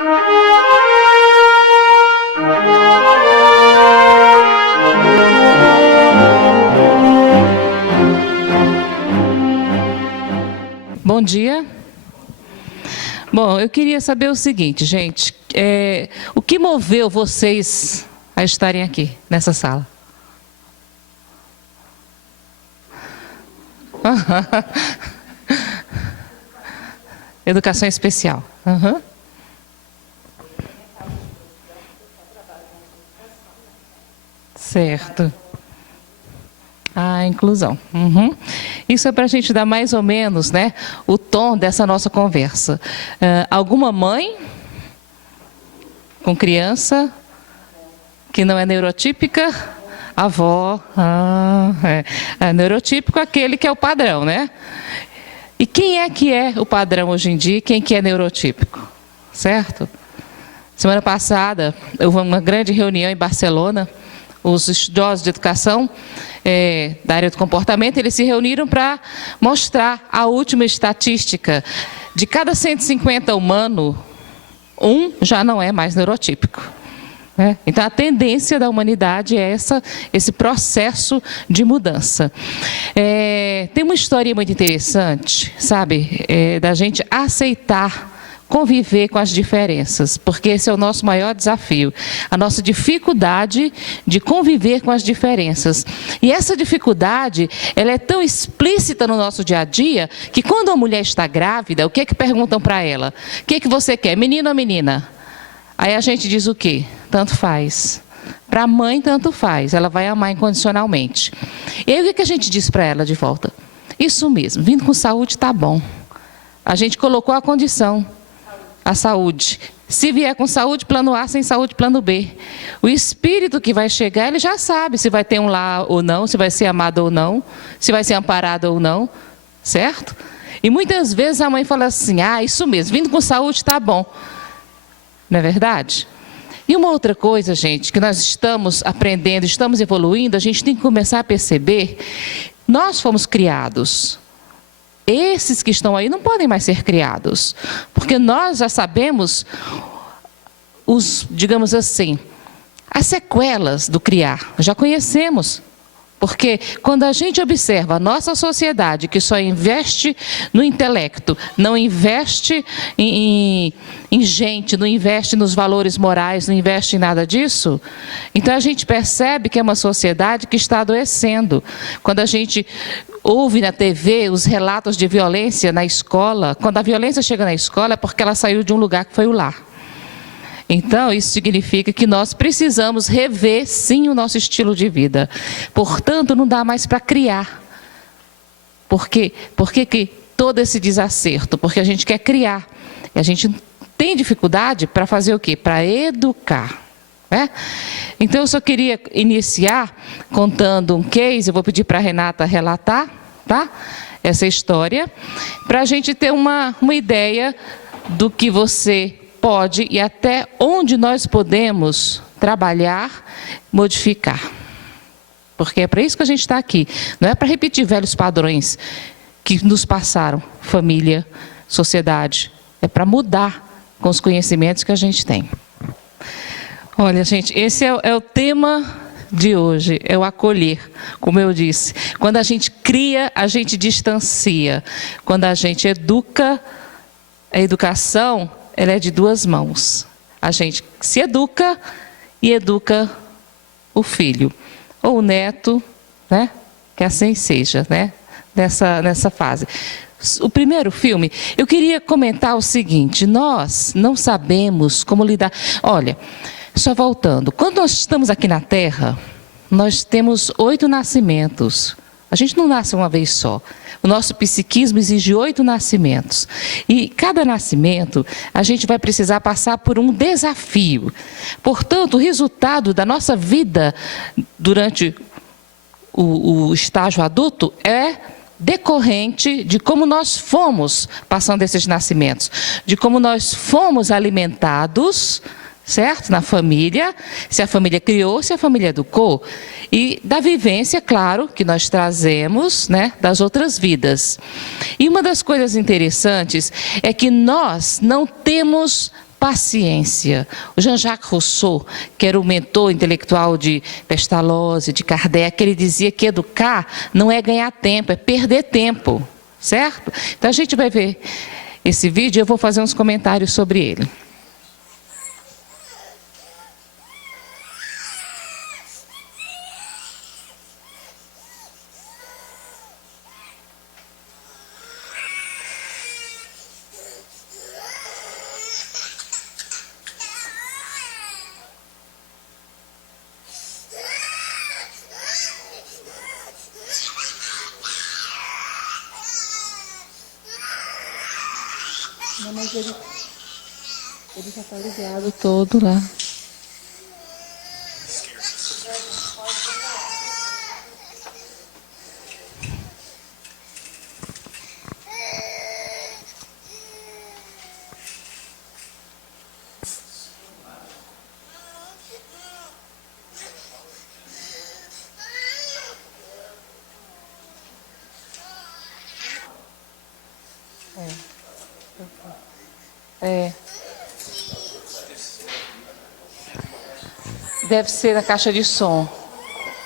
Bom dia. Bom, eu queria saber o seguinte, gente. O que moveu vocês a estarem aqui, nessa sala? Educação especial. Uhum. Certo. A inclusão. Uhum. Isso é para a gente dar mais ou menos, né, o tom dessa nossa conversa. Alguma mãe com criança que não é neurotípica? Avó. É neurotípico aquele que é o padrão, né? E quem é que é o padrão hoje em dia? Quem que é neurotípico? Certo? Semana passada, houve uma grande reunião em Barcelona. Os estudiosos de educação da área do comportamento, eles se reuniram para mostrar a última estatística. De cada 150 humanos, um já não é mais neurotípico. Então, a tendência da humanidade é esse processo de mudança. Tem uma história muito interessante, sabe, da gente aceitar conviver com as diferenças, porque esse é o nosso maior desafio, a nossa dificuldade de conviver com as diferenças. E essa dificuldade, ela é tão explícita no nosso dia a dia, que quando a mulher está grávida, o que é que perguntam para ela? O que é que você quer, menino ou menina? Aí a gente diz o quê? Tanto faz. Para a mãe, tanto faz, ela vai amar incondicionalmente. E aí o que a gente diz para ela de volta? Isso mesmo, vindo com saúde está bom. A gente colocou a condição. A saúde. Se vier com saúde, plano A, sem saúde, plano B. O espírito que vai chegar, ele já sabe se vai ter um lá ou não, se vai ser amado ou não, se vai ser amparado ou não, certo? E muitas vezes a mãe fala assim, isso mesmo, vindo com saúde está bom. Não é verdade? E uma outra coisa, gente, que nós estamos aprendendo, estamos evoluindo, a gente tem que começar a perceber, nós fomos criados. Esses que estão aí não podem mais ser criados, porque nós já sabemos digamos assim, as sequelas do criar, já conhecemos. Porque quando a gente observa a nossa sociedade que só investe no intelecto, não investe em gente, não investe nos valores morais, não investe em nada disso, então a gente percebe que é uma sociedade que está adoecendo. Quando a gente ouve na TV os relatos de violência na escola, quando a violência chega na escola é porque ela saiu de um lugar que foi o lar. Então, isso significa que nós precisamos rever, sim, o nosso estilo de vida. Portanto, não dá mais para criar. Por quê? Por que todo esse desacerto? Porque a gente quer criar. E a gente tem dificuldade para fazer o quê? Para educar. Então, eu só queria iniciar contando um case. Eu vou pedir para a Renata relatar, tá? Essa história, para a gente ter uma ideia do que você pode e até onde nós podemos trabalhar, modificar. Porque é para isso que a gente está aqui. Não é para repetir velhos padrões que nos passaram, família, sociedade. É para mudar com os conhecimentos que a gente tem. Olha, gente, esse é o tema de hoje, é o acolher, como eu disse. Quando a gente cria, a gente distancia. Quando a gente educa, a educação, ela é de duas mãos. A gente se educa e educa o filho, ou o neto, né? Que assim seja, né? Nessa fase. O primeiro filme, eu queria comentar o seguinte, nós não sabemos como lidar. Olha, só voltando, quando nós estamos aqui na Terra, nós temos 8 nascimentos. A gente não nasce uma vez só. O nosso psiquismo exige 8 nascimentos. E cada nascimento, a gente vai precisar passar por um desafio. Portanto, o resultado da nossa vida durante o estágio adulto é decorrente de como nós fomos passando esses nascimentos, de como nós fomos alimentados, certo? Na família, se a família criou, se a família educou. E da vivência, claro, que nós trazemos, né, das outras vidas. E uma das coisas interessantes é que nós não temos paciência. O Jean-Jacques Rousseau, que era o mentor intelectual de Pestalozzi, de Kardec, ele dizia que educar não é ganhar tempo, é perder tempo, certo? Então a gente vai ver esse vídeo e eu vou fazer uns comentários sobre ele. Não, mas ele já está ligado todo lá. Deve ser na caixa de som.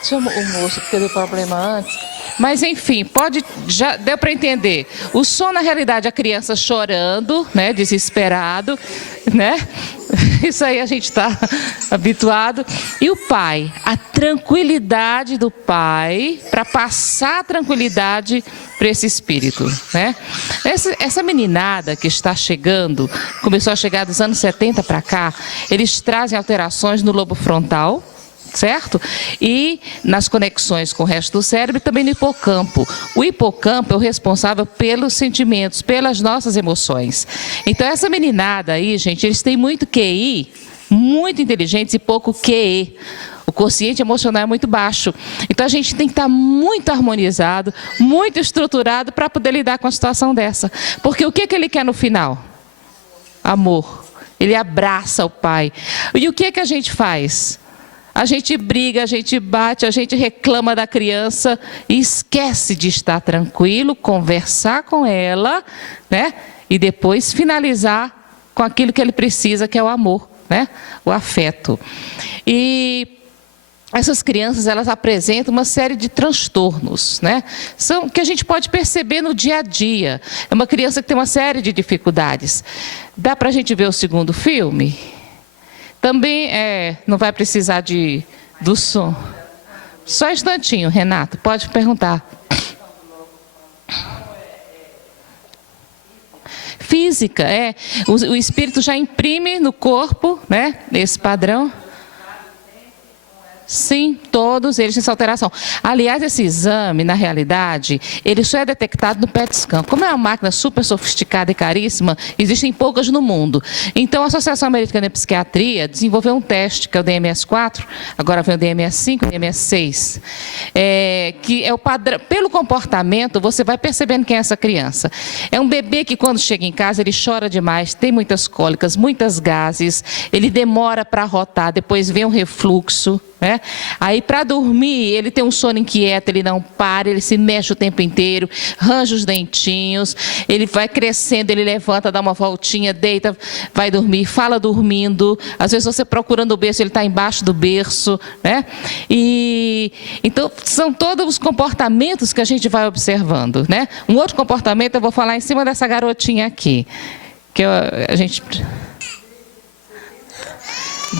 Chama o moço, porque deu problema antes. Mas, enfim, já deu para entender. O som, na realidade, a criança chorando, né, desesperado, né? Isso aí a gente está habituado. E o pai, a tranquilidade do pai, para passar a tranquilidade para esse espírito, né? Essa meninada que está chegando, começou a chegar dos anos 70 para cá, eles trazem alterações no lobo frontal, certo? E nas conexões com o resto do cérebro e também no hipocampo. O hipocampo é o responsável pelos sentimentos, pelas nossas emoções. Então essa meninada aí, gente, eles têm muito QI, muito inteligentes e pouco QE. O quociente emocional é muito baixo. Então a gente tem que estar muito harmonizado, muito estruturado para poder lidar com a situação dessa. Porque o que ele quer no final? Amor. Ele abraça o pai. E o que a gente faz? A gente briga, a gente bate, a gente reclama da criança e esquece de estar tranquilo, conversar com ela, né? E depois finalizar com aquilo que ele precisa, que é o amor, né? O afeto. E essas crianças, elas apresentam uma série de transtornos, né? São que a gente pode perceber no dia a dia. É uma criança que tem uma série de dificuldades. Dá para a gente ver o segundo filme? Também não vai precisar do som. Só um instantinho, Renato, pode perguntar. Física, o espírito já imprime no corpo, né, esse padrão. Sim, todos eles têm essa alteração. Aliás, esse exame, na realidade, ele só é detectado no PET scan. Como é uma máquina super sofisticada e caríssima, existem poucas no mundo. Então, a Associação Americana de Psiquiatria desenvolveu um teste, que é o DMS-4, agora vem o DMS-5 e o DMS-6, que é o padrão. Pelo comportamento, você vai percebendo quem é essa criança. É um bebê que, quando chega em casa, ele chora demais, tem muitas cólicas, muitas gases, ele demora para arrotar, depois vem um refluxo, né? Aí, para dormir, ele tem um sono inquieto, ele não para, ele se mexe o tempo inteiro, arranja os dentinhos, ele vai crescendo, ele levanta, dá uma voltinha, deita, vai dormir, fala dormindo. Às vezes você procurando o berço, ele está embaixo do berço, né? E então são todos os comportamentos que a gente vai observando, né? Um outro comportamento eu vou falar em cima dessa garotinha aqui, que a gente...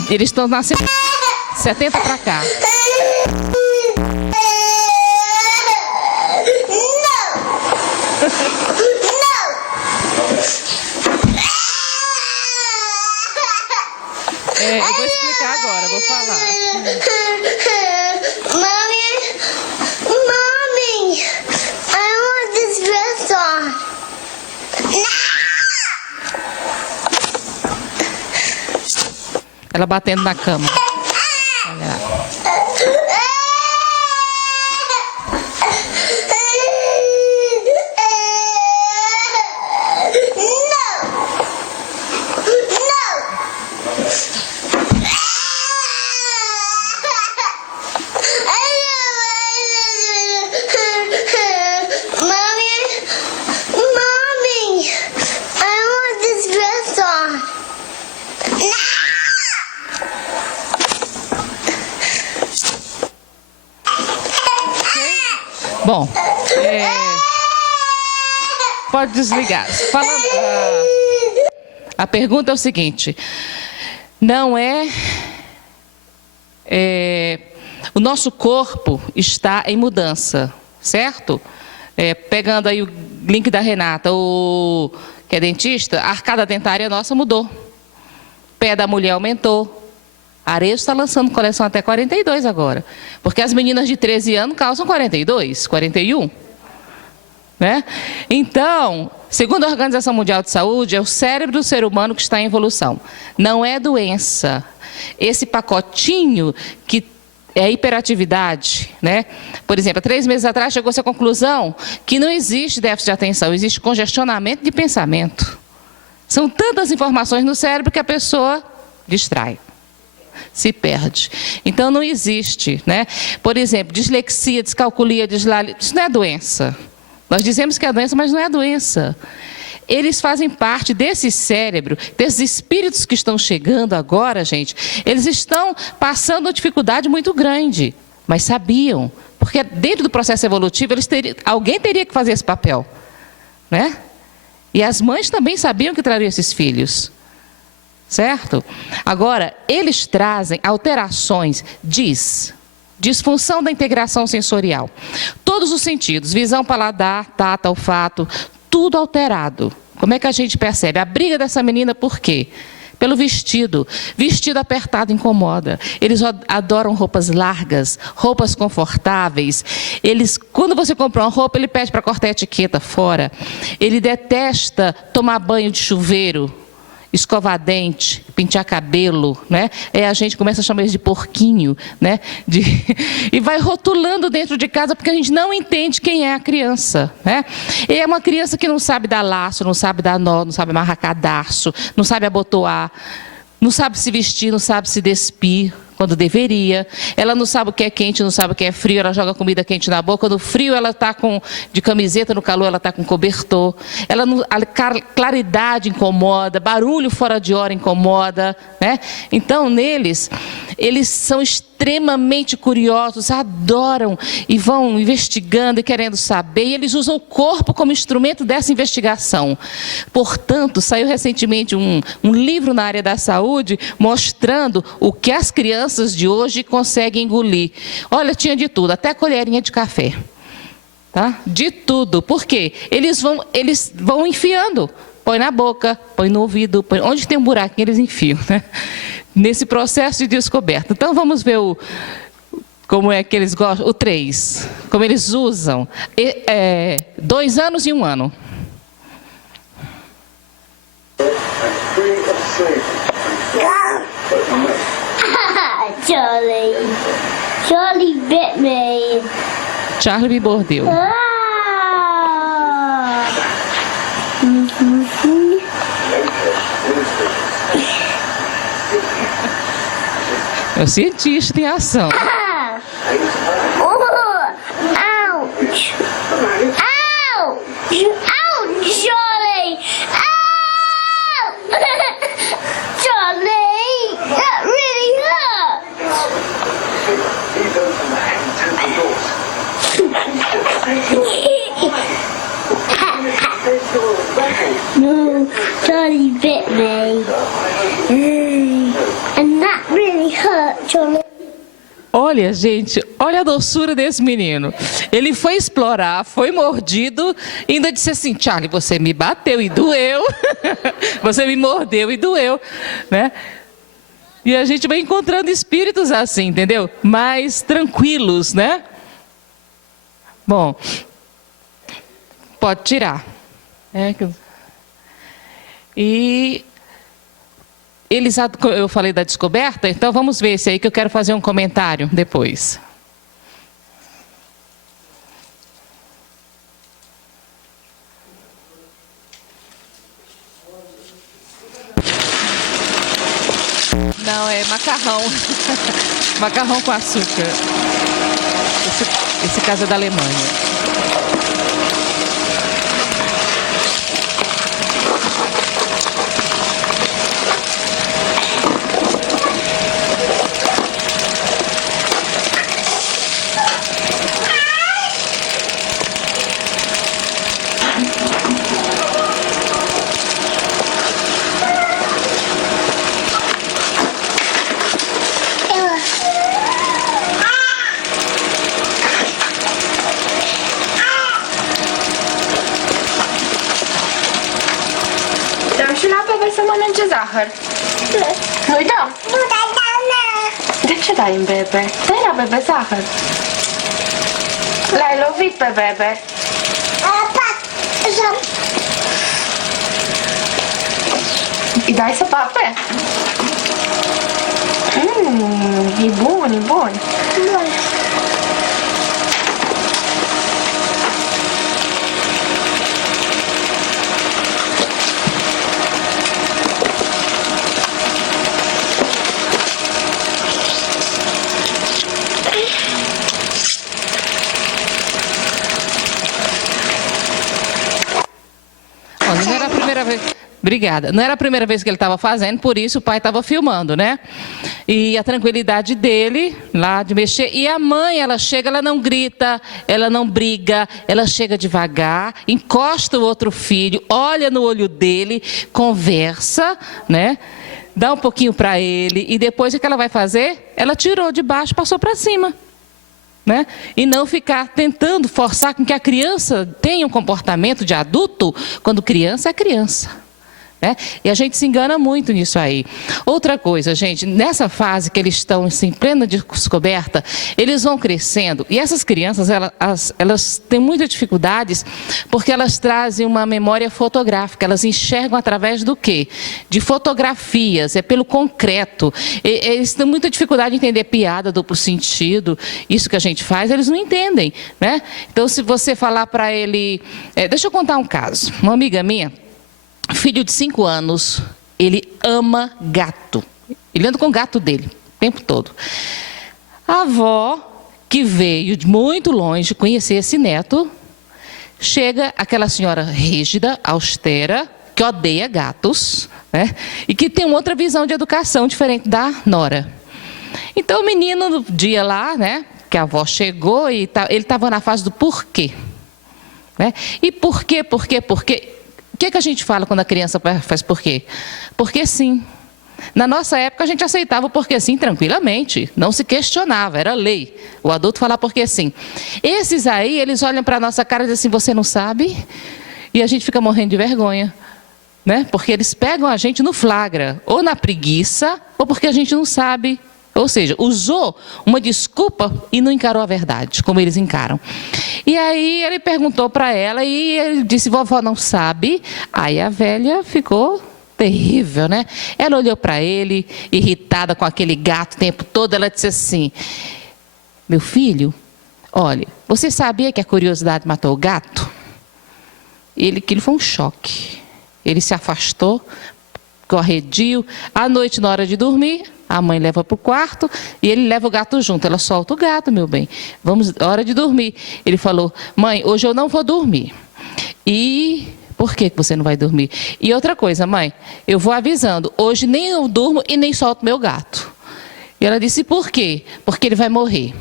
Eles estão nascendo 70 para cá. Eu vou explicar agora, vou falar. Mommy, I want this dress on. Ela batendo na cama. Olha lá. Bom, pode desligar. A pergunta é o seguinte: não o nosso corpo está em mudança, certo? Pegando aí o link da Renata, que é dentista, a arcada dentária nossa mudou. Pé da mulher aumentou. Arezzo está lançando coleção até 42 agora. Porque as meninas de 13 anos calçam 42, 41. Né? Então, segundo a Organização Mundial de Saúde, é o cérebro do ser humano que está em evolução. Não é doença. Esse pacotinho que é hiperatividade, né? Por exemplo, há 3 meses atrás chegou-se à conclusão que não existe déficit de atenção, existe congestionamento de pensamento. São tantas informações no cérebro que a pessoa distrai, se perde. Então não existe, né? Por exemplo, dislexia, descalculia, dislalia, isso não é doença. Nós dizemos que é doença, mas não é doença. Eles fazem parte desse cérebro, desses espíritos que estão chegando agora, gente. Eles estão passando uma dificuldade muito grande, mas sabiam, porque dentro do processo evolutivo alguém teria que fazer esse papel, né? E as mães também sabiam que trariam esses filhos, certo? Agora, eles trazem alterações, disfunção da integração sensorial. Todos os sentidos, visão, paladar, tato, olfato, tudo alterado. Como é que a gente percebe? A briga dessa menina, por quê? Pelo vestido. Vestido apertado incomoda. Eles adoram roupas largas, roupas confortáveis. Quando você compra uma roupa, ele pede para cortar a etiqueta fora. Ele detesta tomar banho de chuveiro, escovar dente, pentear cabelo, né? A gente começa a chamar eles de porquinho, né? E vai rotulando dentro de casa porque a gente não entende quem é a criança, né? E é uma criança que não sabe dar laço, não sabe dar nó, não sabe amarrar cadarço, não sabe abotoar, não sabe se vestir, não sabe se despir quando deveria. Ela não sabe o que é quente, não sabe o que é frio, ela joga comida quente na boca. No frio ela está de camiseta, no calor ela está com cobertor. A claridade incomoda, barulho fora de hora incomoda, né? Então, eles são extremamente curiosos, adoram e vão investigando e querendo saber, e eles usam o corpo como instrumento dessa investigação. Portanto, saiu recentemente um livro na área da saúde mostrando o que as crianças de hoje conseguem engolir. Olha, tinha de tudo, até colherinha de café. Tá? De tudo. Por quê? Eles vão enfiando. Põe na boca, põe no ouvido, onde tem um buraquinho eles enfiam, né? Nesse processo de descoberta. Então vamos ver como é que eles gostam, o 3, como eles usam. 2 anos e 1 ano. Charlie bit me. Charlie me mordeu. É o cientista em ação. Ouch! Ouch! Ouch, Charlie! Ow! Charlie! That really hurts! No, Charlie bit me. And that really hurt, Charlie. Olha, gente, olha a doçura desse menino. Ele foi explorar, foi mordido e ainda disse assim: Charlie, você me bateu e doeu. Você me mordeu e doeu, né? E a gente vai encontrando espíritos assim, entendeu? Mais tranquilos, né? Bom, pode tirar. Eu falei da descoberta, então vamos ver esse aí que eu quero fazer um comentário depois. Não, é macarrão. Macarrão com açúcar. Esse caso é da Alemanha. Sahar? Duydum. Deixa daim, bebe. Dai la bebe Sahar. L'hai lovit, bebe. E dai sa pape. E buoni, buoni. Não era a primeira vez. Obrigada. Não era a primeira vez que ele estava fazendo, por isso o pai estava filmando, né? E a tranquilidade dele, lá de mexer. E a mãe, ela chega, ela não grita, ela não briga, ela chega devagar, encosta o outro filho, olha no olho dele, conversa, né? Dá um pouquinho para ele. E depois o que ela vai fazer? Ela tirou de baixo, passou para cima. Né? E não ficar tentando forçar com que a criança tenha um comportamento de adulto, quando criança é criança. Né? E a gente se engana muito nisso aí. Outra coisa, gente, nessa fase que eles estão assim, em plena descoberta, eles vão crescendo, e essas crianças, elas têm muitas dificuldades, porque elas trazem uma memória fotográfica, elas enxergam através do quê? De fotografias, é pelo concreto. Eles têm muita dificuldade de entender piada, duplo sentido, isso que a gente faz, eles não entendem, né? Então, se você falar para ele... deixa eu contar um caso. Uma amiga minha, filho de 5 anos, ele ama gato. Ele anda com o gato dele o tempo todo. A avó, que veio de muito longe conhecer esse neto, chega aquela senhora rígida, austera, que odeia gatos, né? E que tem uma outra visão de educação diferente da nora. Então o menino, no dia lá, né, que a avó chegou, e ele estava na fase do porquê. Né? E por quê? O que a gente fala quando a criança faz por quê? Porque sim. Na nossa época a gente aceitava o porque sim tranquilamente, não se questionava, era lei. O adulto falar porque sim. Esses aí, eles olham para a nossa cara e dizem assim, você não sabe? E a gente fica morrendo de vergonha. Né? Porque eles pegam a gente no flagra, ou na preguiça, ou porque a gente não sabe. Ou seja, usou uma desculpa e não encarou a verdade, como eles encaram. E aí ele perguntou para ela e ele disse, vovó não sabe. Aí a velha ficou terrível, né? Ela olhou para ele, irritada com aquele gato o tempo todo, ela disse assim, meu filho, olha, você sabia que a curiosidade matou o gato? Aquilo foi um choque. Ele se afastou, corredio, à noite na hora de dormir, a mãe leva para o quarto e ele leva o gato junto. Ela solta o gato, meu bem. Vamos, hora de dormir. Ele falou, mãe, hoje eu não vou dormir. E por que você não vai dormir? E outra coisa, mãe, eu vou avisando, hoje nem eu durmo e nem solto meu gato. E ela disse, por quê? Porque ele vai morrer.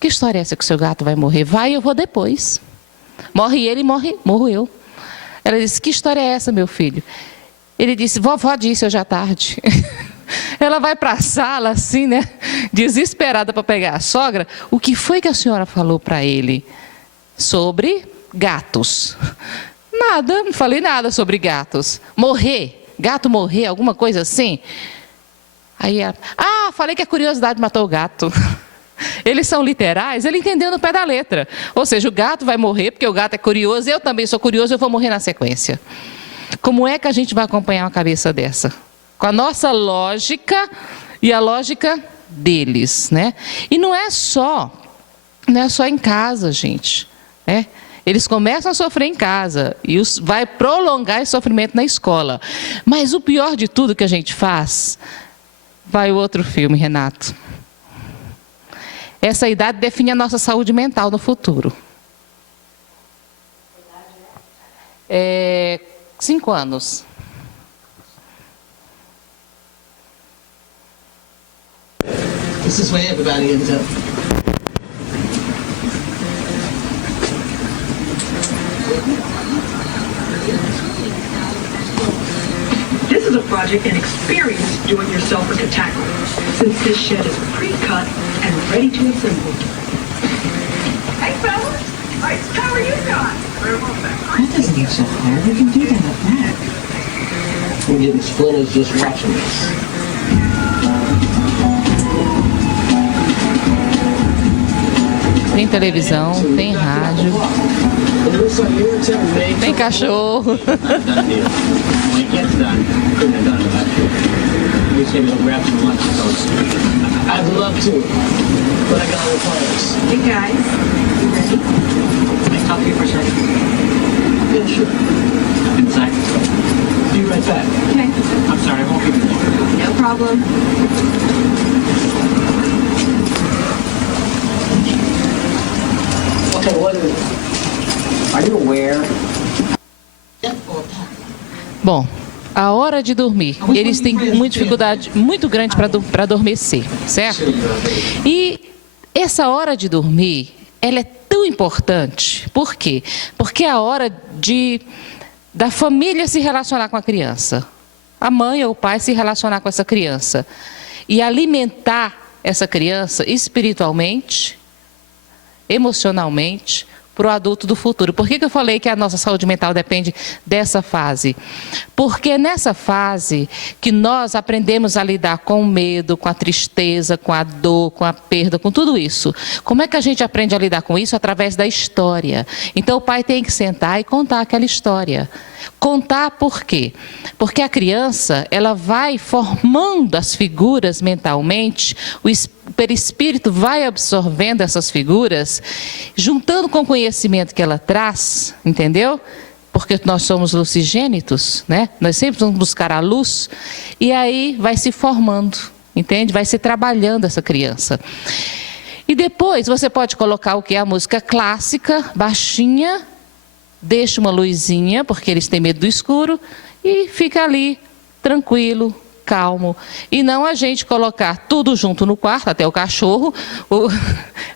Que história é essa que o seu gato vai morrer? Vai, eu vou depois. Morre ele, morro eu. Ela disse, que história é essa, meu filho? Ele disse, vovó disse hoje à tarde. Ela vai para a sala assim, né? Desesperada para pegar a sogra. O que foi que a senhora falou para ele? Sobre gatos. Nada, não falei nada sobre gatos. Morrer, gato morrer, alguma coisa assim. Aí ela, falei que a curiosidade matou o gato. Eles são literais, ele entendeu no pé da letra. Ou seja, o gato vai morrer porque o gato é curioso, eu também sou curioso, eu vou morrer na sequência. Como é que a gente vai acompanhar uma cabeça dessa? Com a nossa lógica e a lógica deles, né? E não é só em casa, gente, né? Eles começam a sofrer em casa e vai prolongar esse sofrimento na escola. Mas o pior de tudo que a gente faz, vai o outro filme, Renato. Essa idade define a nossa saúde mental no futuro. 5 anos. This is where everybody ends up. This is a project an experienced do-it-yourselfer can tackle, since this shed is pre-cut and ready to assemble. Hey, fellas! How are you guys? That doesn't look so hard. We can do that at back. I'm getting splinters just watching this. Tem televisão, tem rádio, It looks like you're attempting to make tem cachorro. Not a done deal. When it gets done, couldn't have done it without you. We just maybe go grab some lunch and toast. I'd love to, but I got other plans. Hey guys, you ready? Can I talk to you for a second? Yeah, sure. Inside. Be right back. Okay. I'm sorry, I won't keep you long. No problem. Okay, what is it? Are you aware? Bom, a hora de dormir. Eles têm uma dificuldade muito grande para adormecer, certo? E essa hora de dormir, ela é tão importante. Por quê? Porque é a hora da família se relacionar com a criança. A mãe ou o pai se relacionar com essa criança. E alimentar essa criança espiritualmente, emocionalmente, para o adulto do futuro. Por que eu falei que a nossa saúde mental depende dessa fase? Porque é nessa fase que nós aprendemos a lidar com o medo, com a tristeza, com a dor, com a perda, com tudo isso. Como é que a gente aprende a lidar com isso? Através da história. Então o pai tem que sentar e contar aquela história. Contar por quê? Porque a criança, ela vai formando as figuras mentalmente, o perispírito vai absorvendo essas figuras, juntando com o conhecimento que ela traz, entendeu? Porque nós somos lucigênitos, né? Nós sempre vamos buscar a luz, e aí vai se formando, entende? Vai se trabalhando essa criança. E depois você pode colocar o que? A música clássica, baixinha, deixa uma luzinha, porque eles têm medo do escuro, e fica ali, tranquilo, calmo. E não a gente colocar tudo junto no quarto, até o cachorro,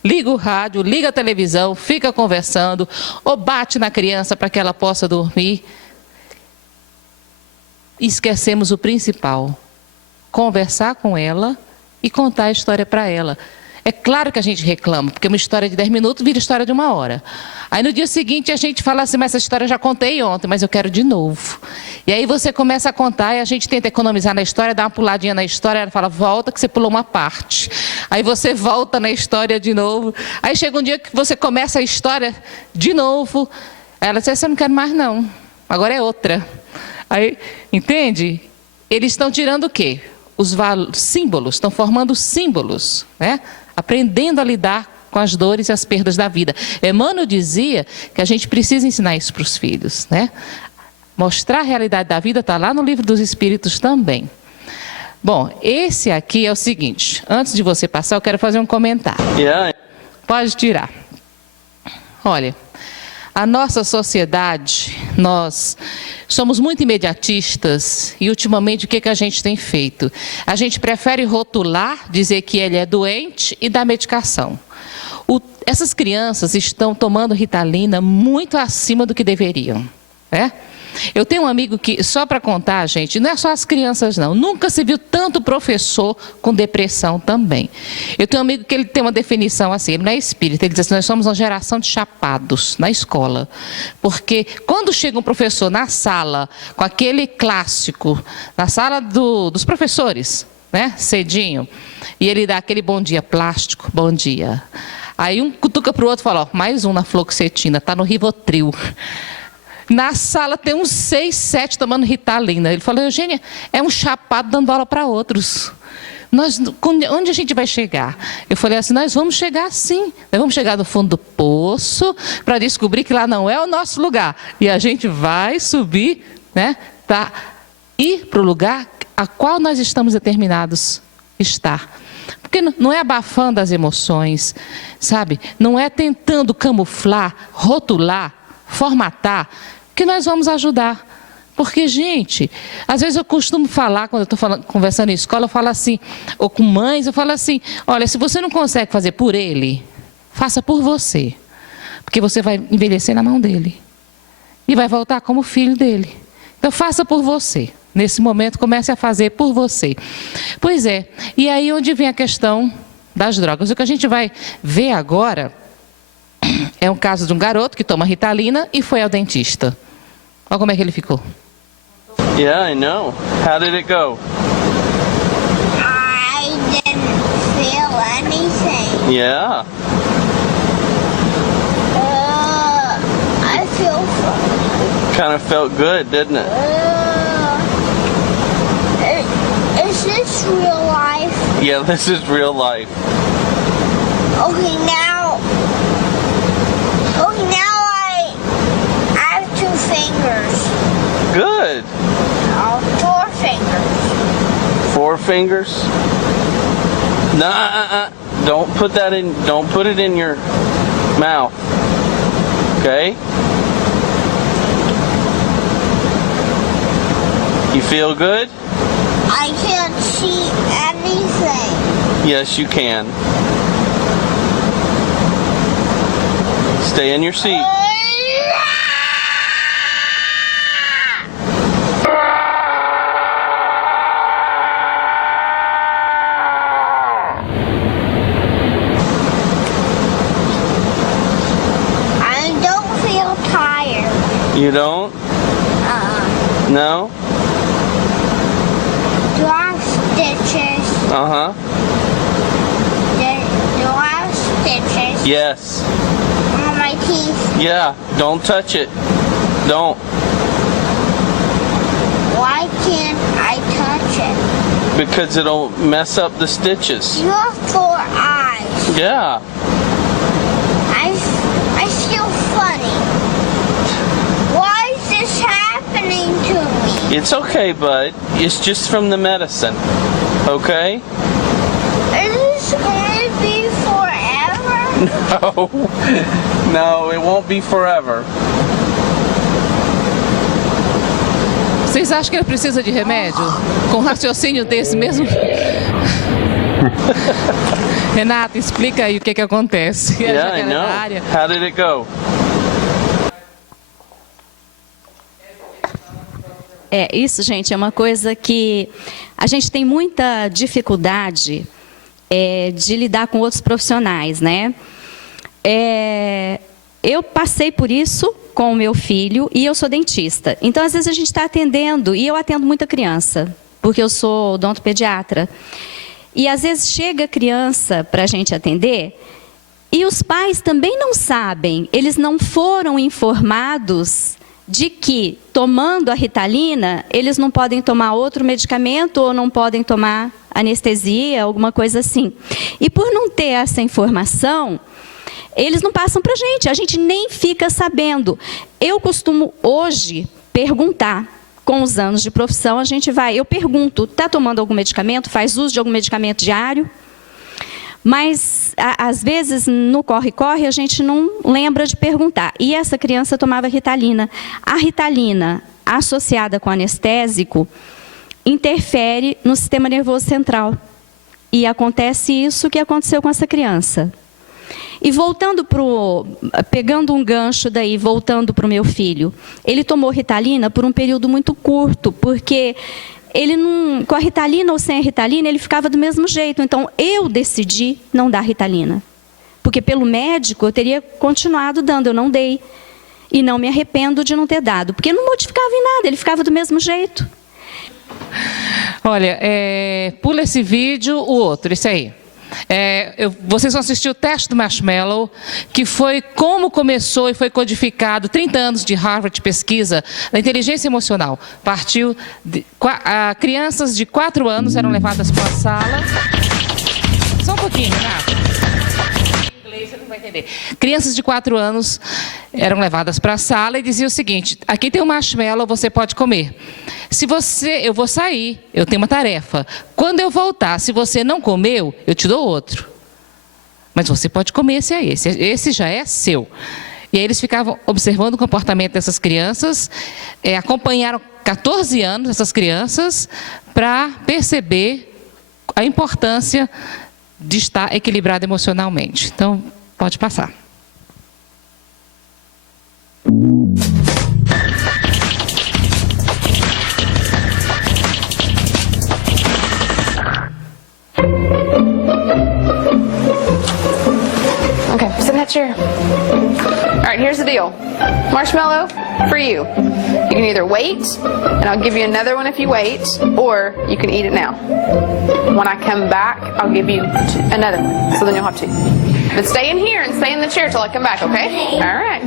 liga o rádio, liga a televisão, fica conversando, ou bate na criança para que ela possa dormir. E esquecemos o principal, conversar com ela e contar a história para ela. É claro que a gente reclama, porque uma história de 10 minutos vira história de 1 hora. Aí no dia seguinte a gente fala assim, mas essa história eu já contei ontem, mas eu quero de novo. E aí você começa a contar e a gente tenta economizar na história, dá uma puladinha na história, ela fala, volta que você pulou uma parte. Aí você volta na história de novo. Aí chega um dia que você começa a história de novo. Ela diz, você não quer mais não, agora é outra. Aí, entende? Eles estão tirando o quê? Os símbolos, estão formando símbolos, né? Aprendendo a lidar com as dores e as perdas da vida. Emmanuel dizia que a gente precisa ensinar isso para os filhos, né? Mostrar a realidade da vida está lá no Livro dos Espíritos também. Bom, esse aqui é o seguinte, antes de você passar, eu quero fazer um comentário. Pode tirar. Olha, a nossa sociedade, nós somos muito imediatistas e ultimamente o que a gente tem feito? A gente prefere rotular, dizer que ele é doente e dar medicação. Essas crianças estão tomando Ritalina muito acima do que deveriam, né? Eu tenho um amigo que, só para contar, gente, não é só as crianças não, nunca se viu tanto professor com depressão também. Eu tenho um amigo que ele tem uma definição assim, ele não é espírita, ele diz assim, nós somos uma geração de chapados na escola. Porque quando chega um professor na sala, com aquele clássico, na sala dos professores, né, cedinho, e ele dá aquele bom dia plástico, bom dia. Aí um cutuca para o outro e fala, ó, mais um na fluoxetina, está no Rivotril. Na sala tem uns 6, 7 tomando Ritalina. Ele falou, Eugênia, é um chapado dando aula para outros. Onde a gente vai chegar? Eu falei assim, nós vamos chegar sim. Nós vamos chegar no fundo do poço para descobrir que lá não é o nosso lugar. E a gente vai subir, né, para ir para o lugar a qual nós estamos determinados estar. Porque não é abafando as emoções, sabe? Não é tentando camuflar, rotular, formatar, que nós vamos ajudar. Porque, gente, às vezes eu costumo falar, quando eu estou conversando em escola, eu falo assim, ou com mães, eu falo assim, olha, se você não consegue fazer por ele, faça por você. Porque você vai envelhecer na mão dele. E vai voltar como filho dele. Então, faça por você. Nesse momento, comece a fazer por você. Pois é, e aí onde vem a questão das drogas. O que a gente vai ver agora é um caso de um garoto que toma Ritalina e foi ao dentista. Olha como é que ele ficou. Yeah, I know. How did it go? I didn't feel anything. Yeah. I feel funny. Kind of felt good, didn't it? Is this real life? Yeah, this is real life. Okay, now I have 2 fingers. Good. 4 fingers. 4 fingers? Nah, don't put that in. Don't put it in your mouth. Okay? You feel good? I can't see anything. Yes, you can. Stay in your seat. I don't feel tired. You don't? No? Do I have stitches? Uh-huh. Do I have stitches Yes. on my teeth? Yeah, don't touch it. Don't. Why can't I touch it? Because it'll mess up the stitches. You have 4 eyes. Yeah. I feel funny. Why is this happening to me? It's okay, bud. It's just from the medicine. Okay? Is this going to be forever? No. No, it won't be forever. Vocês acham que ele precisa de remédio? Com um raciocínio desse mesmo? Renata, explica aí o que acontece. Yeah, Já que I ela é know. da área. How did it go? Isso, gente, é uma coisa que a gente tem muita dificuldade de lidar com outros profissionais, né? Eu passei por isso com o meu filho e eu sou dentista. Então, às vezes, a gente está atendendo, e eu atendo muita criança, porque eu sou odontopediatra. E, às vezes, chega criança para a gente atender, e os pais também não sabem, eles não foram informados de que, tomando a Ritalina, eles não podem tomar outro medicamento ou não podem tomar anestesia, alguma coisa assim. E por não ter essa informação, eles não passam para a gente nem fica sabendo. Eu costumo hoje perguntar, com os anos de profissão, eu pergunto, está tomando algum medicamento, faz uso de algum medicamento diário? Mas, às vezes, no corre-corre, a gente não lembra de perguntar. E essa criança tomava Ritalina. A Ritalina, associada com anestésico, interfere no sistema nervoso central. E acontece isso que aconteceu com essa criança. E pegando um gancho daí, voltando para o meu filho, ele tomou Ritalina por um período muito curto, porque ele não, com a Ritalina ou sem a Ritalina, ele ficava do mesmo jeito. Então, eu decidi não dar Ritalina. Porque pelo médico, eu teria continuado dando, eu não dei. E não me arrependo de não ter dado, porque não modificava em nada, ele ficava do mesmo jeito. Olha, pula esse vídeo, o outro, esse aí. Vocês vão assistir o teste do Marshmallow, que foi como começou e foi codificado 30 anos de Harvard de pesquisa da inteligência emocional. Partiu crianças de 4 anos eram levadas para a sala. Só um pouquinho, Renato. Você não vai entender. Crianças de 4 anos eram levadas para a sala e dizia o seguinte: aqui tem um marshmallow, você pode comer. Eu vou sair, eu tenho uma tarefa. Quando eu voltar, se você não comeu, eu te dou outro. Mas você pode comer esse aí, esse já é seu. E aí eles ficavam observando o comportamento dessas crianças, acompanharam 14 anos essas crianças para perceber a importância de estar equilibrado emocionalmente. Então, pode passar. Okay, sit in that chair. All right, here's the deal. Marshmallow, for you. You can either wait, and I'll give you another one if you wait, or you can eat it now. When I come back, I'll give you another one, so then you'll have two. But stay in here and stay in the chair till I come back, okay? All right.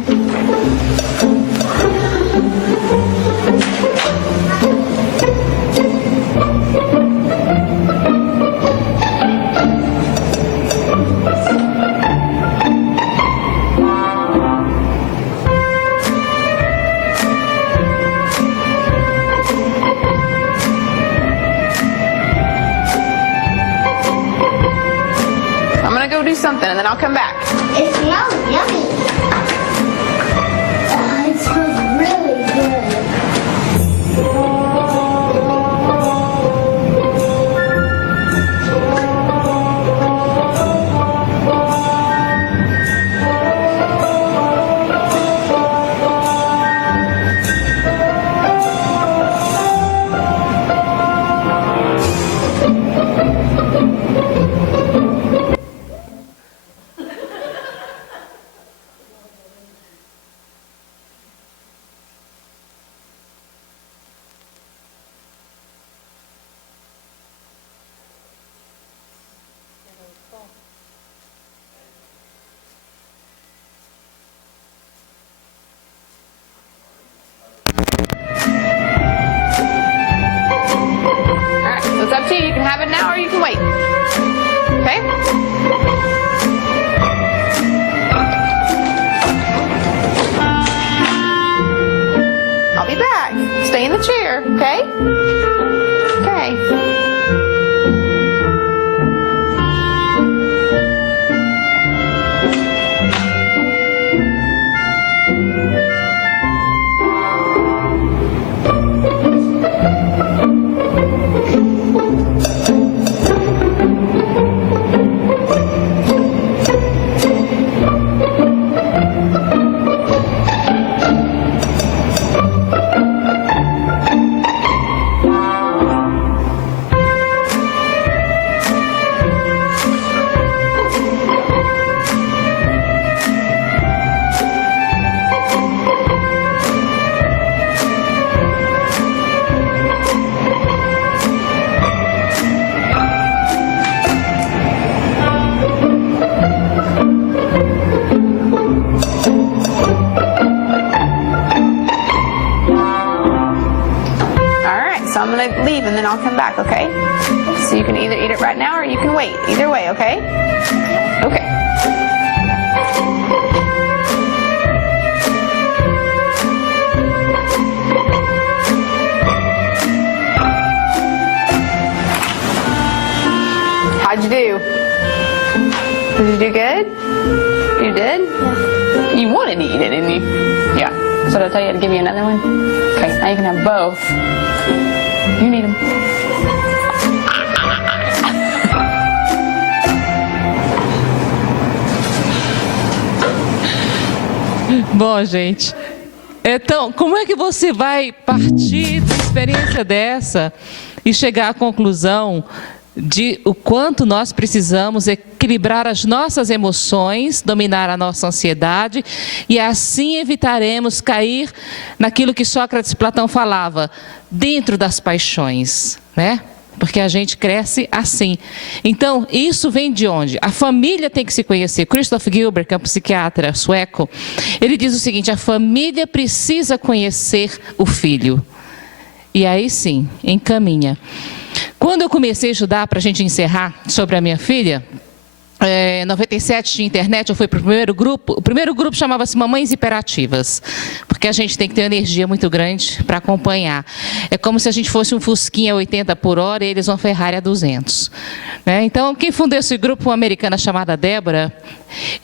I'm gonna go do something and then I'll come back. It smells yummy. It smells really good. Alright, so it's up to you. You can have it now or you can wait. Okay? I'll be back. Stay in the chair, okay? Okay. So I'm going to leave and then I'll come back, okay? So you can either eat it right now or you can wait. Either way, okay? Okay. How'd you do? Did you do good? You did? Yeah. You wanted to eat it, didn't you? Yeah. So did I tell you to give you another one? Okay, now you can have both. You need them. Bom, gente, então, como é que você vai partir de uma experiência dessa e chegar à conclusão de o quanto nós precisamos equilibrar as nossas emoções, dominar a nossa ansiedade, e assim evitaremos cair naquilo que Sócrates e Platão falava, dentro das paixões, né? Porque a gente cresce assim. Então, isso vem de onde? A família tem que se conhecer. Christoph Gilbert, que é um psiquiatra sueco, ele diz o seguinte: a família precisa conhecer o filho. E aí sim, encaminha. Quando eu comecei a estudar, para a gente encerrar, sobre a minha filha, em 97 tinha internet, eu fui para o primeiro grupo. O primeiro grupo chamava-se Mamães Hiperativas, porque a gente tem que ter uma energia muito grande para acompanhar. É como se a gente fosse um Fusquinha a 80 por hora e eles uma Ferrari a 200. Né? Então, quem fundou esse grupo, uma americana chamada Débora,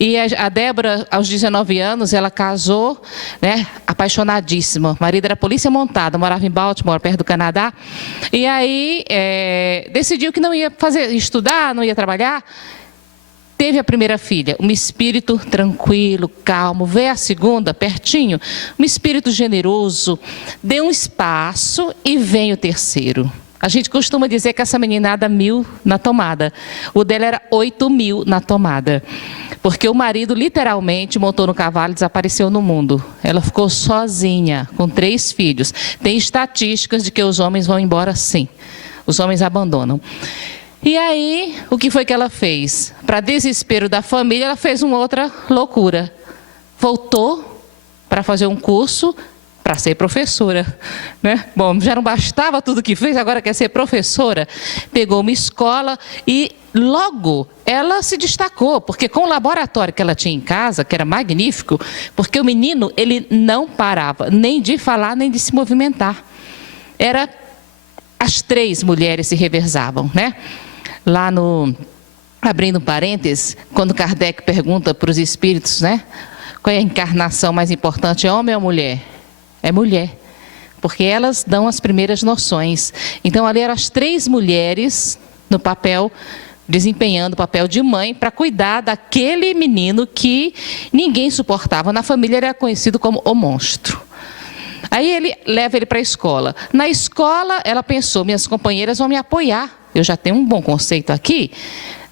e a Débora, aos 19 anos, ela casou, né, apaixonadíssima. O marido era polícia montada, morava em Baltimore, perto do Canadá, e aí decidiu que não ia estudar, não ia trabalhar. Teve a primeira filha, um espírito tranquilo, calmo. Veio a segunda, pertinho, um espírito generoso. Deu um espaço e vem o terceiro. A gente costuma dizer que essa meninada 1.000 na tomada. O dela era 8.000 na tomada. Porque o marido literalmente montou no cavalo e desapareceu no mundo. Ela ficou sozinha, com 3 filhos. Tem estatísticas de que os homens vão embora sim. Os homens abandonam. E aí, o que foi que ela fez? Para desespero da família, ela fez uma outra loucura. Voltou para fazer um curso para ser professora, né? Bom, já não bastava tudo que fez, agora quer ser professora. Pegou uma escola e logo ela se destacou, porque com o laboratório que ela tinha em casa, que era magnífico, porque o menino, ele não parava nem de falar, nem de se movimentar. As 3 mulheres se revezavam, né? Lá no, abrindo parênteses, quando Kardec pergunta para os espíritos, né? Qual é a encarnação mais importante, é homem ou mulher? É mulher, porque elas dão as primeiras noções. Então, ali eram as 3 mulheres no papel, desempenhando o papel de mãe para cuidar daquele menino que ninguém suportava. Na família era conhecido como o monstro. Aí ele leva ele para a escola. Na escola, ela pensou, minhas companheiras vão me apoiar. Eu já tenho um bom conceito aqui.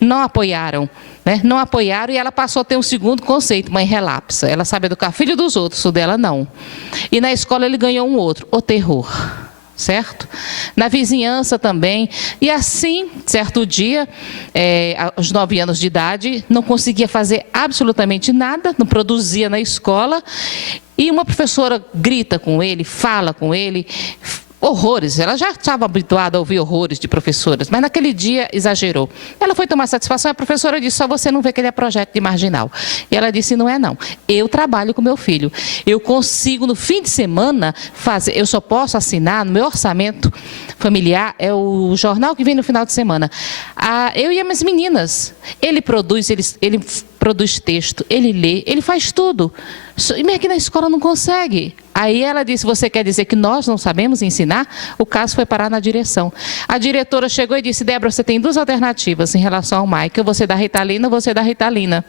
Não apoiaram, né? Não apoiaram e ela passou a ter um segundo conceito, mãe relapsa. Ela sabe educar filho dos outros, o dela não. E na escola ele ganhou um outro, o terror. Certo? Na vizinhança também. E assim, certo dia, aos 9 anos de idade, não conseguia fazer absolutamente nada, não produzia na escola. E uma professora grita com ele, fala com ele, horrores. Ela já estava habituada a ouvir horrores de professoras, mas naquele dia exagerou. Ela foi tomar satisfação e a professora disse, só você não vê que ele é projeto de marginal. E ela disse, não é não. Eu trabalho com meu filho. Eu consigo no fim de semana fazer, eu só posso assinar no meu orçamento familiar, é o jornal que vem no final de semana. Eu e as minhas meninas. Ele produz texto, ele lê, ele faz tudo. E aqui na escola não consegue. Aí ela disse, você quer dizer que nós não sabemos ensinar? O caso foi parar na direção. A diretora chegou e disse, Débora, você tem 2 alternativas em relação ao Michael, você dá Ritalina ou você dá Ritalina.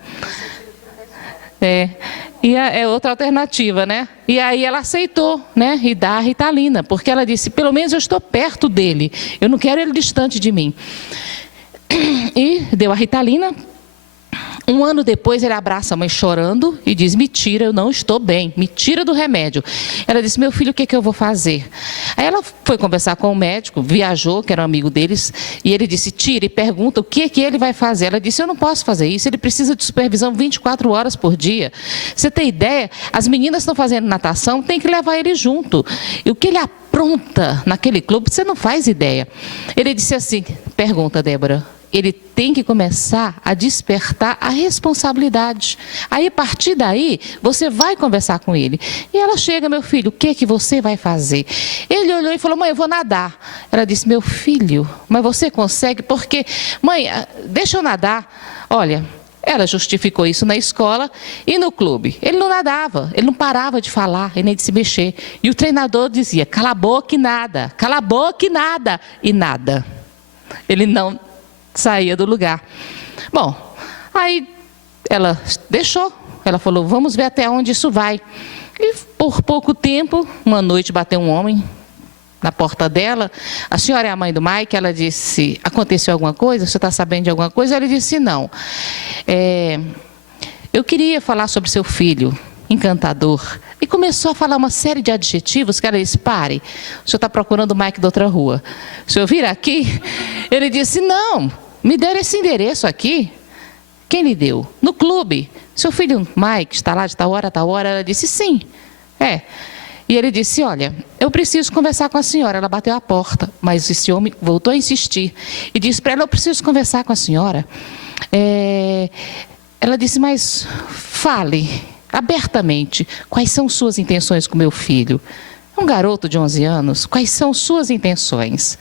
E é outra alternativa, né? E aí ela aceitou, né? E dá a Ritalina, porque ela disse, pelo menos eu estou perto dele, eu não quero ele distante de mim. E deu a Ritalina. 1 ano depois, ele abraça a mãe chorando e diz, me tira, eu não estou bem, me tira do remédio. Ela disse, meu filho, o que eu vou fazer? Aí ela foi conversar com o médico, viajou, que era um amigo deles, e ele disse, tira e pergunta o que ele vai fazer. Ela disse, eu não posso fazer isso, ele precisa de supervisão 24 horas por dia. Você tem ideia? As meninas estão fazendo natação, tem que levar ele junto. E o que ele apronta naquele clube, você não faz ideia. Ele disse assim, pergunta, Débora, ele tem que começar a despertar a responsabilidade. Aí, a partir daí, você vai conversar com ele. E ela chega, meu filho, o que você vai fazer? Ele olhou e falou, mãe, eu vou nadar. Ela disse, meu filho, mas você consegue? Porque, mãe, deixa eu nadar. Olha, ela justificou isso na escola e no clube. Ele não nadava, ele não parava de falar, e nem de se mexer. E o treinador dizia, cala a boca e nada, cala a boca e nada. E nada. Ele não saía do lugar. Bom, aí ela deixou, ela falou, vamos ver até onde isso vai. E por pouco tempo, uma noite bateu um homem na porta dela, a senhora é a mãe do Mike? Ela disse, aconteceu alguma coisa? Você está sabendo de alguma coisa? Ele disse, não. Eu queria falar sobre seu filho, encantador. E começou a falar uma série de adjetivos que ela disse, pare, o senhor está procurando o Mike da outra rua. O senhor vir aqui? Ele disse, não, me deram esse endereço aqui. Quem lhe deu? No clube. Seu filho Mike está lá de tal hora, tal hora? Ela disse, sim. E ele disse, olha, eu preciso conversar com a senhora. Ela bateu a porta, mas esse homem voltou a insistir. E disse para ela, eu preciso conversar com a senhora. Ela disse, mas fale abertamente, quais são suas intenções com meu filho? Um garoto de 11 anos, quais são suas intenções?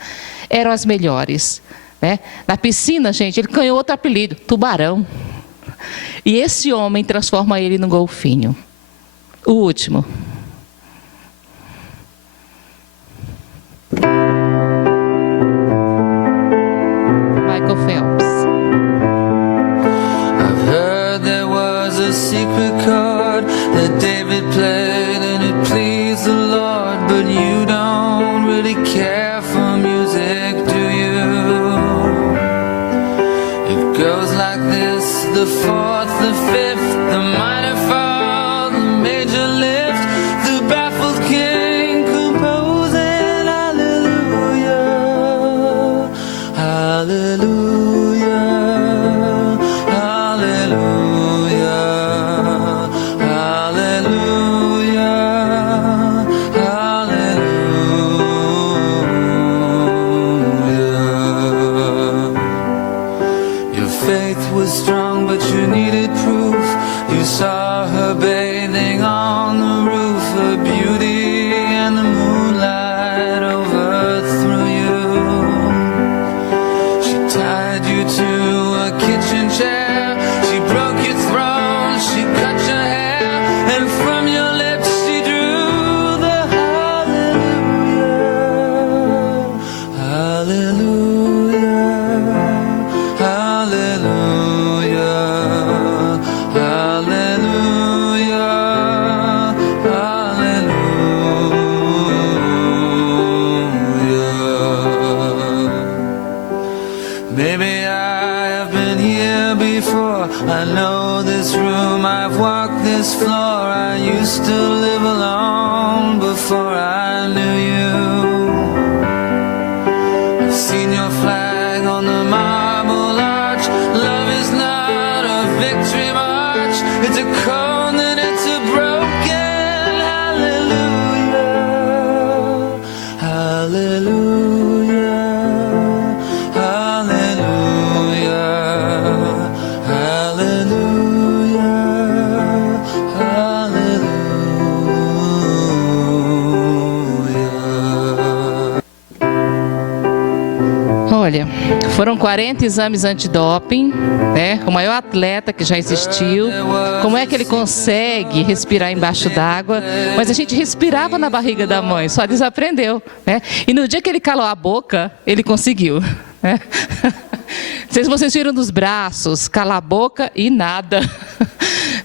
Eram as melhores. Né? Na piscina, gente, ele ganhou outro apelido, Tubarão. E esse homem transforma ele num golfinho. O último. Michael Phelps. I've heard there was a secret chord that David played and it pleased the Lord, but you don't really care for music goes like this, the fourth, the fifth, the minor fall, the major lift, the baffled king composing hallelujah, hallelujah, hallelujah, hallelujah, hallelujah. Your faith was strong, but you needed proof. You saw her bathing on the roof, her beauty and the moonlight overthrew you. She tied you to a kitchen chair, she broke your throne, she cut your hair, and from your lips she drew the hallelujah, hallelujah, hallelujah, hallelujah, hallelujah. Maybe I have been here before. I know this room, I've walked this floor. I used to live alone before I knew you. I've seen your flag on the marble arch. Love is not a victory march. It's a cold and it's a broken hallelujah, hallelujah, hallelujah, hallelujah, hallelujah. Olha, foram 40 exames antidoping, né? O maior atleta que já existiu. Como é que ele consegue respirar embaixo d'água? Mas a gente respirava na barriga da mãe, só desaprendeu, né? E no dia que ele calou a boca, ele conseguiu, né? Não sei se vocês viram dos braços, calar a boca e nada.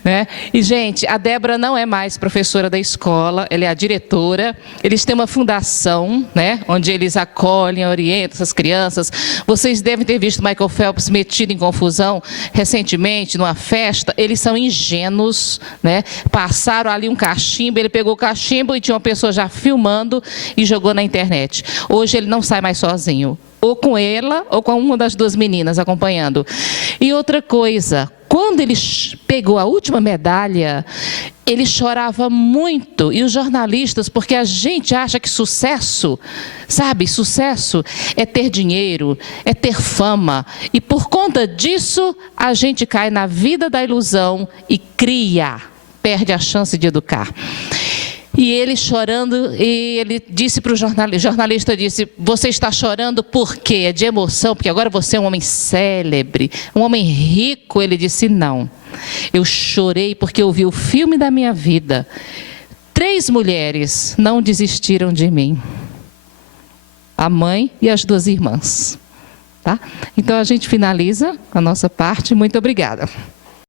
Né? E, gente, a Débora não é mais professora da escola, ela é a diretora. Eles têm uma fundação, né, onde eles acolhem, orientam essas crianças. Vocês devem ter visto Michael Phelps metido em confusão recentemente, numa festa. Eles são ingênuos, né? Passaram ali um cachimbo, ele pegou o cachimbo e tinha uma pessoa já filmando e jogou na internet. Hoje ele não sai mais sozinho, ou com ela, ou com uma das duas meninas acompanhando. E outra coisa, quando ele pegou a última medalha, ele chorava muito. E os jornalistas, porque a gente acha que sucesso, sabe, sucesso é ter dinheiro, é ter fama. E por conta disso, a gente cai na vida da ilusão e perde a chance de educar. E ele chorando, e ele disse para o jornalista, disse, você está chorando por quê? É de emoção, porque agora você é um homem célebre, um homem rico. Ele disse, não, eu chorei porque eu vi o filme da minha vida. 3 mulheres não desistiram de mim. A mãe e as 2 irmãs. Tá? Então a gente finaliza a nossa parte. Muito obrigada.